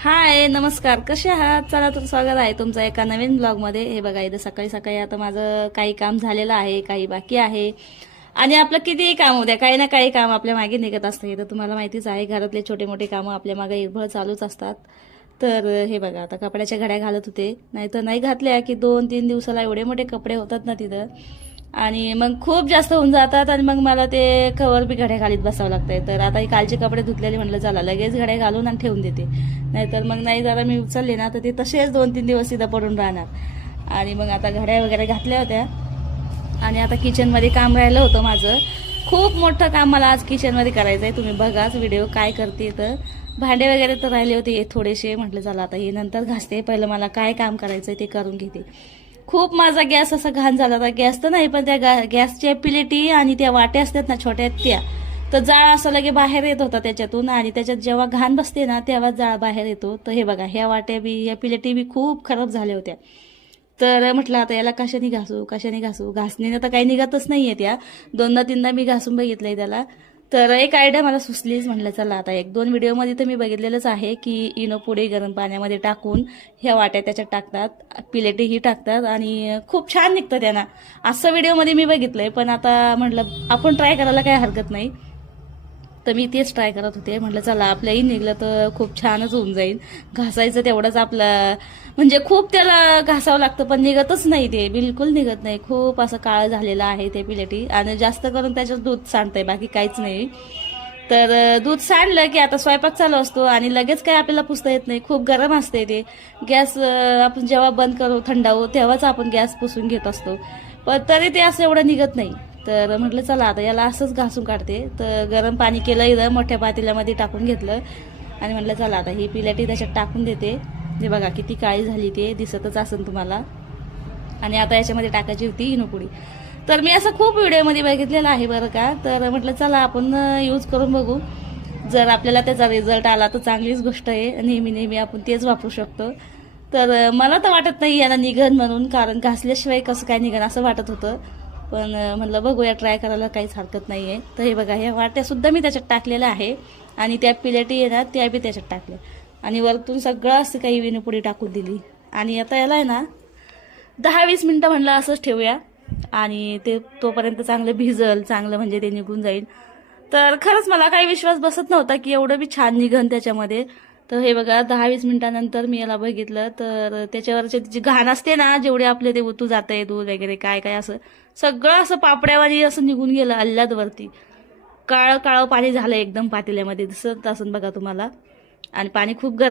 हाय नमस्कार, कसे आहात? चला तर स्वागत आहे तुमचं एका नवीन ब्लॉगमध्ये. हे बघा इथं सकाळी सकाळी आता माझं काही काम झालेलं आहे, काही बाकी आहे. आणि आपलं कितीही काम होऊ द्या, काही ना काही काम आपल्या मागे निघत असतं. हे तर तुम्हाला माहितीच आहे, घरातले छोटे मोठे कामं आपल्या मागे निर्भर चालूच असतात. तर हे बघा आता कपड्याच्या घड्या घालत होते, नाहीतर नाही घातल्या की 2-3 दिवसाला एवढे मोठे कपडे होतात ना तिथं. आणि मग खूप जास्त होऊन जातात आणि मग मला ते कवर बी घड्या घालीत बसावं लागतंय. तर आता ही कालचे कपडे धुतलेले म्हटलं चला लगेच घड्या घालून आणि ठेवून देते, नाहीतर मग नाही जरा मी उचलले ना तर ते तसेच 2-3 दिवस तिथं पडून राहणार. आणि मग आता घड्या वगैरे घातल्या होत्या आणि आता किचनमध्ये काम राहिलं होतं माझं. खूप मोठं काम मला आज किचनमध्ये करायचं आहे. तुम्ही बघाच व्हिडिओ काय करते. तर भांडे वगैरे तर राहिले होते थोडेसे, म्हटलं चला आता हे नंतर घासते, पहिलं मला काय काम करायचं ते करून घेते. खूप माझा गॅस असा घाण झाला होता. गॅस तर नाही पण त्या गॅसच्या पिलेटी आणि त्या वाट्या असतात ना छोट्या त्या, तर जाळ असं लगे बाहेर येत होता त्याच्यातून. आणि त्याच्यात जेव्हा घाण बसते ना तेव्हा जाळ बाहेर येतो. तर हे बघा ह्या वाट्या बी ह्या पिलेटी बी खूप खराब झाल्या होत्या. तर म्हटलं आता याला कशाने घासू. घासणीनं तर काही निघतच नाहीये त्या. 2दा-3दा मी घासून बघितलंय त्याला. तर एक आयडिया मला सुचलीच, म्हटलं चला आता 1-2 व्हिडिओमध्ये तर मी बघितलेलंच आहे की इनो पुढे गरम पाण्यामध्ये टाकून ह्या वाट्या त्याच्यात टाकतात, प्लेटेही टाकतात आणि खूप छान निघतं त्यांना. असं व्हिडिओमध्ये मी बघितलंय, पण आता म्हटलं आपण ट्राय करायला काही हरकत नाही. तर मी तेच ट्राय करत होते, म्हटलं चला आपल्याही निघलं तर खूप छानच होऊन जाईल. घासायचं तेवढंच आपलं, म्हणजे खूप त्याला घासावं लागतं पण निघतच नाही, ते बिलकुल निघत नाही. खूप असं काळं झालेलं आहे ते पिलेटी आणि जास्त करून त्याच्यात दूध सांडतंय, बाकी काहीच नाही. तर दूध सांडलं की आता स्वयंपाक चालू असतो आणि लगेच काही आपल्याला पुसता येत नाही, खूप गरम असते ते गॅस. आपण जेव्हा बंद करू थंडावू तेव्हाच आपण गॅस पुसून घेत असतो, पण तरी ते असं एवढं निघत नाही. तर म्हटलं चला आता याला असंच घासून काढते. तर गरम पाणी केलं, इथं मोठ्या पातेल्यामध्ये टाकून घेतलं आणि म्हटलं चला आता ही पिलेटी त्याच्यात टाकून देते. हे बघा किती काळी झाली, ते दिसतच असेल तुम्हाला. आणि आता याच्यामध्ये टाकायची होती इनोपुडी. तर मी असं खूप व्हिडिओमध्ये बघितलेलं आहे बरं का. तर म्हटलं चला आपण यूज करून बघू, जर आपल्याला त्याचा रिझल्ट आला तर चांगलीच गोष्ट आहे. नेहमी नेहमी आपण तेच वापरू शकतो. तर मला तर वाटत नाही याला निघन म्हणून, कारण घासल्याशिवाय कसं काय निघन असं वाटत होतं. पण म्हणलं बघूया, ट्राय करायला काहीच हरकत नाही आहे. तर हे बघा ह्या वाट्यासुद्धा मी त्याच्यात टाकलेल्या आहे आणि त्या पिलेटी येणार त्या बी त्याच्यात टाकल्या आणि वरतून सगळं असं काही विनपुडी टाकून दिली. आणि आता याला आहे ना 10-20 मिनटं म्हणलं असंच ठेवूया आणि ते तोपर्यंत चांगलं भिजल, चांगलं म्हणजे ते निघून जाईल. तर खरंच मला काही विश्वास बसत नव्हता की एवढं बी छान निघन त्याच्यामध्ये. तर हे बघा 10-20 मिनिटानंतर मी याला बघितलं तर त्याच्यावरचे जी घाण असते ना, जेवढे आपले ते उतू जाते दूध वगैरे काय काय असं सगळं असं पापड्यावानी असं निघून गेलं अल्लादवरती. काळं काळं पाणी झालं एकदम पातेल्यामध्ये, दिसत असून बघा तुम्हाला. आणि पाणी खूप